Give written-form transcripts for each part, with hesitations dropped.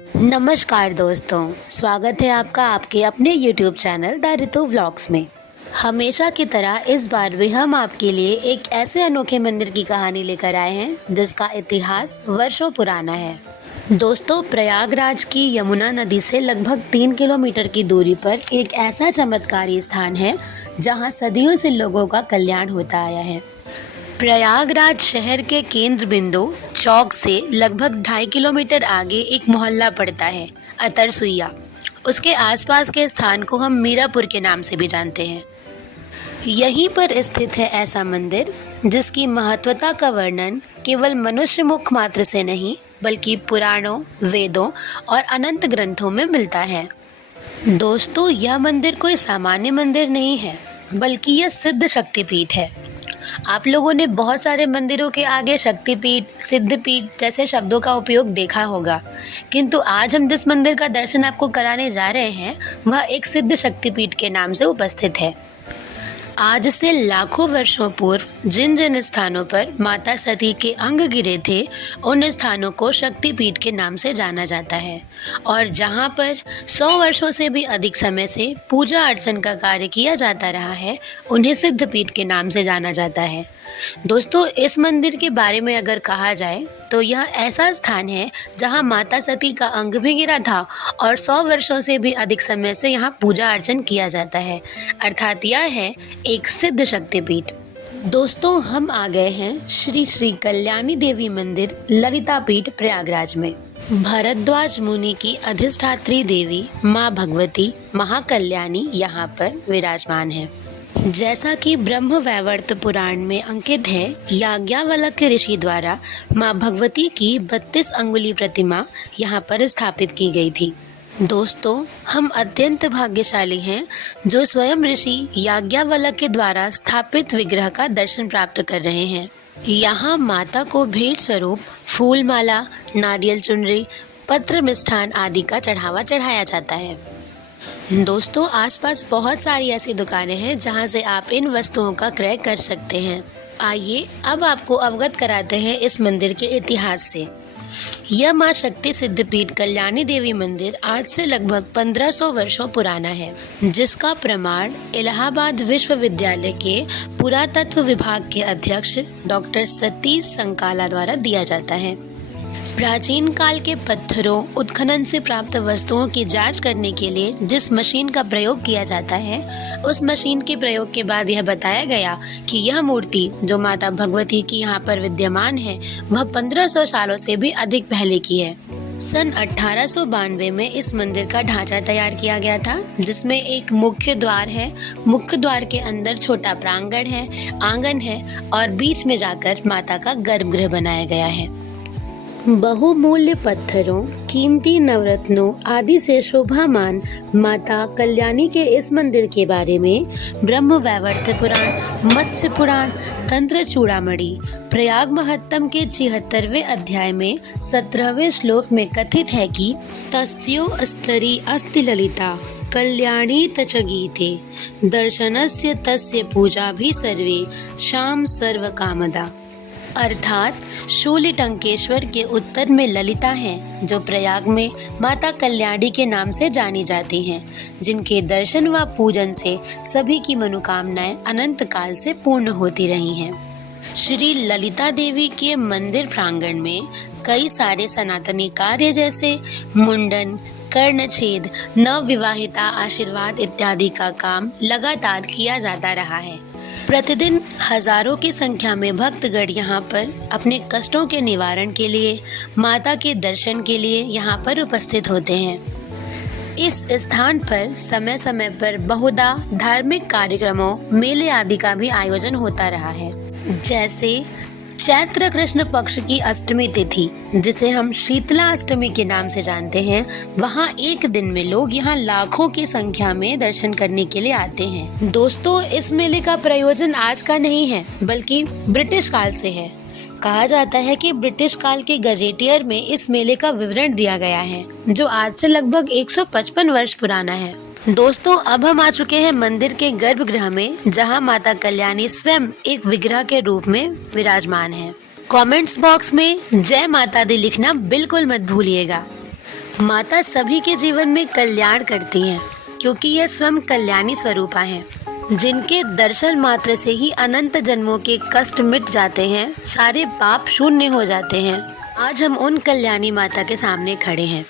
नमस्कार दोस्तों, स्वागत है आपका आपके अपने YouTube channel the Ritu vlogs में। हमेशा की तरह इस बार भी हम आपके लिए एक ऐसे अनोखे मंदिर की कहानी लेकर आए हैं जिसका इतिहास वर्षों पुराना है। दोस्तों, प्रयागराज की यमुना नदी से लगभग 3 किलोमीटर की दूरी पर एक ऐसा चमत्कारी स्थान है जहां सदियों से लोगों का कल्याण होता आया है। प्रयागराज शहर के केंद्र बिंदु चौक से लगभग 2.5 किलोमीटर आगे एक मोहल्ला पड़ता है, अतरसुइया। उसके आसपास के स्थान को हम मीरापुर के नाम से भी जानते हैं। यहीं पर स्थित है ऐसा मंदिर जिसकी महत्वता का वर्णन केवल मनुष्य मुख मात्र से नहीं बल्कि पुराणों, वेदों और अनंत ग्रंथों में मिलता है। दोस्तों, यह मंदिर कोई सामान्य मंदिर नहीं है बल्कि यह सिद्ध शक्तिपीठ है। आप लोगों ने बहुत सारे मंदिरों के आगे शक्तिपीठ, सिद्धपीठ जैसे शब्दों का उपयोग देखा होगा, किंतु आज हम जिस मंदिर का दर्शन आपको कराने जा रहे हैं वह एक सिद्ध शक्तिपीठ के नाम से उपस्थित है। आज से लाखों वर्षों पूर्व जिन जिन स्थानों पर माता सती के अंग गिरे थे उन स्थानों को शक्तिपीठ के नाम से जाना जाता है और जहां पर 100 वर्षों से भी अधिक समय से पूजा अर्चन का कार्य किया जाता रहा है उन्हें सिद्धपीठ के नाम से जाना जाता है। दोस्तों, इस मंदिर के बारे में अगर कहा जाए तो यह ऐसा स्थान है जहां माता सती का अंग भी गिरा था और 100 वर्षों से भी अधिक समय से यहाँ पूजा अर्चन किया जाता है, अर्थात यह है एक सिद्ध शक्तिपीठ। दोस्तों, हम आ गए हैं श्री श्री कल्याणी देवी मंदिर ललिता पीठ प्रयागराज में। भरद्वाज मुनि की अधिष्ठात्री देवी माँ भगवती महाकल्याणी यहाँ पर विराजमान है। जैसा कि ब्रह्म वैवर्त पुराण में अंकित है, याज्ञवल्क्य ऋषि द्वारा माँ भगवती की 32 अंगुली प्रतिमा यहाँ पर स्थापित की गई थी। दोस्तों, हम अत्यंत भाग्यशाली हैं जो स्वयं ऋषि याज्ञवल्क्य द्वारा स्थापित विग्रह का दर्शन प्राप्त कर रहे हैं। यहाँ माता को भेंट स्वरूप फूल माला, नारियल चुनरी, पत्र मिष्ठान आदि का चढ़ावा चढ़ाया जाता है। दोस्तों, आसपास बहुत सारी ऐसी दुकानें हैं जहां से आप इन वस्तुओं का क्रय कर सकते हैं। आइए अब आपको अवगत कराते हैं इस मंदिर के इतिहास से। यह मां शक्ति सिद्धपीठ कल्याणी देवी मंदिर आज से लगभग 1500 वर्षों पुराना है, जिसका प्रमाण इलाहाबाद विश्वविद्यालय के पुरातत्व विभाग के अध्यक्ष डॉक्टर सतीश संकाला द्वारा दिया जाता है। प्राचीन काल के पत्थरों, उत्खनन से प्राप्त वस्तुओं की जांच करने के लिए जिस मशीन का प्रयोग किया जाता है, उस मशीन के प्रयोग के बाद यह बताया गया कि यह मूर्ति जो माता भगवती की यहाँ पर विद्यमान है वह 1500 सालों से भी अधिक पहले की है। सन 1892 में इस मंदिर का ढांचा तैयार किया गया था, जिसमें एक मुख्य द्वार है। मुख्य द्वार के अंदर छोटा प्रांगण है, आंगन है और बीच में जाकर माता का गर्भगृह बनाया गया है। बहुमूल्य पत्थरों, कीमती नवरत्नों आदि से शोभामान माता कल्याणी के इस मंदिर के बारे में ब्रह्म वैवर्त पुराण, मत्स्य पुराण, तंत्र चूड़ामणि, प्रयाग महत्तम के 76वें अध्याय में 17वें श्लोक में कथित है कि तस्यो स्तरी अस्ति ललिता कल्याणी तच गीते दर्शनस्य तस्य पूजा भी सर्वे शाम सर्व कामदा। अर्थात शूलिटंकेश्वर के उत्तर में ललिता हैं, जो प्रयाग में माता कल्याणी के नाम से जानी जाती हैं, जिनके दर्शन व पूजन से सभी की मनोकामनाएं अनंत काल से पूर्ण होती रही हैं। श्री ललिता देवी के मंदिर प्रांगण में कई सारे सनातनी कार्य जैसे मुंडन, कर्णछेद, नवविवाहिता आशीर्वाद इत्यादि का काम लगातार किया जाता रहा है। प्रतिदिन हजारों की संख्या में भक्तगण यहाँ पर अपने कष्टों के निवारण के लिए, माता के दर्शन के लिए यहाँ पर उपस्थित होते हैं। इस स्थान पर समय समय पर बहुधा धार्मिक कार्यक्रमों, मेले आदि का भी आयोजन होता रहा है। जैसे चैत्र कृष्ण पक्ष की अष्टमी तिथि, जिसे हम शीतला अष्टमी के नाम से जानते हैं, वहाँ एक दिन में लोग यहाँ लाखों की संख्या में दर्शन करने के लिए आते हैं। दोस्तों, इस मेले का प्रयोजन आज का नहीं है बल्कि ब्रिटिश काल से है। कहा जाता है कि ब्रिटिश काल के गजेटियर में इस मेले का विवरण दिया गया है, जो आज से लगभग 155 वर्ष पुराना है। दोस्तों, अब हम आ चुके हैं मंदिर के गर्भगृह में, जहां माता कल्याणी स्वयं एक विग्रह के रूप में विराजमान है। कमेंट्स बॉक्स में जय माता दी लिखना बिल्कुल मत भूलिएगा। माता सभी के जीवन में कल्याण करती हैं, क्योंकि यह स्वयं कल्याणी स्वरूपा हैं, जिनके दर्शन मात्र से ही अनंत जन्मों के कष्ट मिट जाते हैं, सारे पाप शून्य हो जाते हैं। आज हम उन कल्याणी माता के सामने खड़े हैं।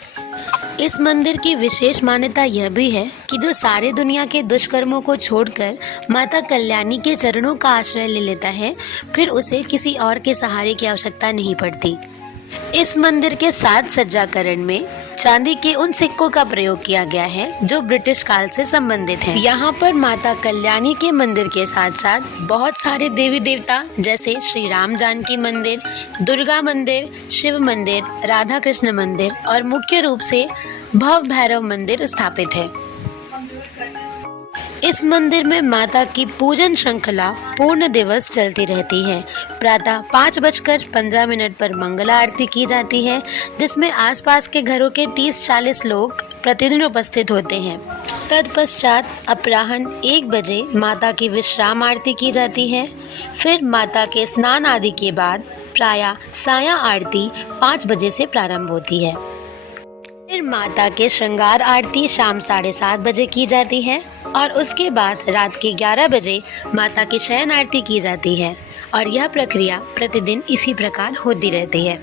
इस मंदिर की विशेष मान्यता यह भी है कि जो सारे दुनिया के दुष्कर्मों को छोड़कर माता कल्याणी के चरणों का आश्रय ले लेता है, फिर उसे किसी और के सहारे की आवश्यकता नहीं पड़ती। इस मंदिर के साज सज्जाकरण में चांदी के उन सिक्कों का प्रयोग किया गया है जो ब्रिटिश काल से संबंधित हैं। यहाँ पर माता कल्याणी के मंदिर के साथ साथ बहुत सारे देवी देवता जैसे श्री राम जानकी मंदिर, दुर्गा मंदिर, शिव मंदिर, राधा कृष्ण मंदिर और मुख्य रूप से भव भैरव मंदिर स्थापित है। इस मंदिर में माता की पूजन श्रृंखला पूर्ण दिवस चलती रहती है। प्रातः 5:15 पर मंगला आरती की जाती है, जिसमें आसपास के घरों के 30-40 लोग प्रतिदिन उपस्थित होते हैं। तत्पश्चात अपराह्न 1 बजे माता की विश्राम आरती की जाती है। फिर माता के स्नान आदि के बाद प्रायः साया आरती 5 बजे से प्रारंभ होती है। फिर माता के श्रृंगार आरती शाम 7:30 बजे की जाती है और उसके बाद रात के 11 बजे माता की शयन आरती की जाती है और यह प्रक्रिया प्रतिदिन इसी प्रकार होती रहती है।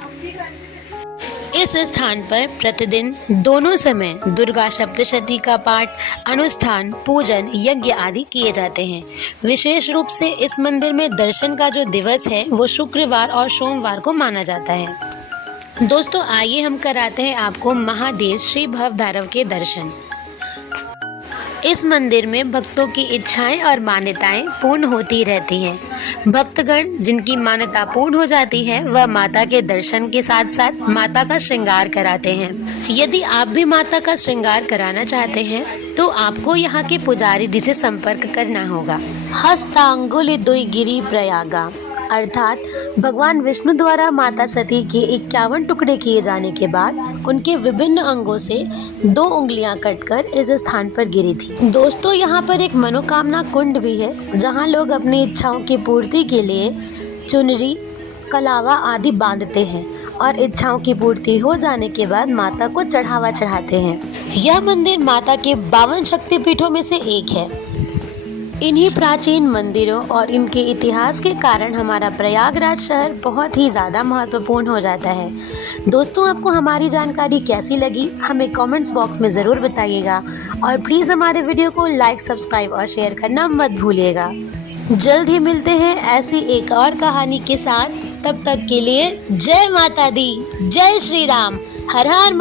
इस स्थान पर प्रतिदिन दोनों समय दुर्गा सप्तशती का पाठ, अनुष्ठान, पूजन, यज्ञ आदि किए जाते हैं। विशेष रूप से इस मंदिर में दर्शन का जो दिवस है वो शुक्रवार और सोमवार को माना जाता है। दोस्तों, आइए हम कराते हैं आपको महादेव श्री भव भैरव के दर्शन। इस मंदिर में भक्तों की इच्छाएं और मान्यताएं पूर्ण होती रहती हैं। भक्तगण जिनकी मान्यता पूर्ण हो जाती है वह माता के दर्शन के साथ साथ माता का श्रृंगार कराते हैं। यदि आप भी माता का श्रृंगार कराना चाहते हैं तो आपको यहाँ के पुजारी जी से संपर्क करना होगा। हस्तांगुली दुई गिरी प्रयागा अर्थात भगवान विष्णु द्वारा माता सती के 51 टुकड़े किए जाने के बाद उनके विभिन्न अंगों से 2 उंगलियां कटकर इस स्थान पर गिरी थी। दोस्तों, यहाँ पर एक मनोकामना कुंड भी है जहाँ लोग अपनी इच्छाओं की पूर्ति के लिए चुनरी, कलावा आदि बांधते हैं और इच्छाओं की पूर्ति हो जाने के बाद माता को चढ़ावा चढ़ाते हैं। यह मंदिर माता के 52 शक्तिपीठों में से एक है। इन्हीं प्राचीन मंदिरों और इनके इतिहास के कारण हमारा प्रयागराज शहर बहुत ही ज़्यादा महत्वपूर्ण हो जाता है। दोस्तों, आपको हमारी जानकारी कैसी लगी हमें कमेंट्स बॉक्स में ज़रूर बताइएगा और प्लीज़ हमारे वीडियो को लाइक, सब्सक्राइब और शेयर करना मत भूलिएगा। जल्द ही मिलते हैं ऐसी एक और कहानी के साथ। तब तक के लिए जय माता दी, जय श्री राम, हर हर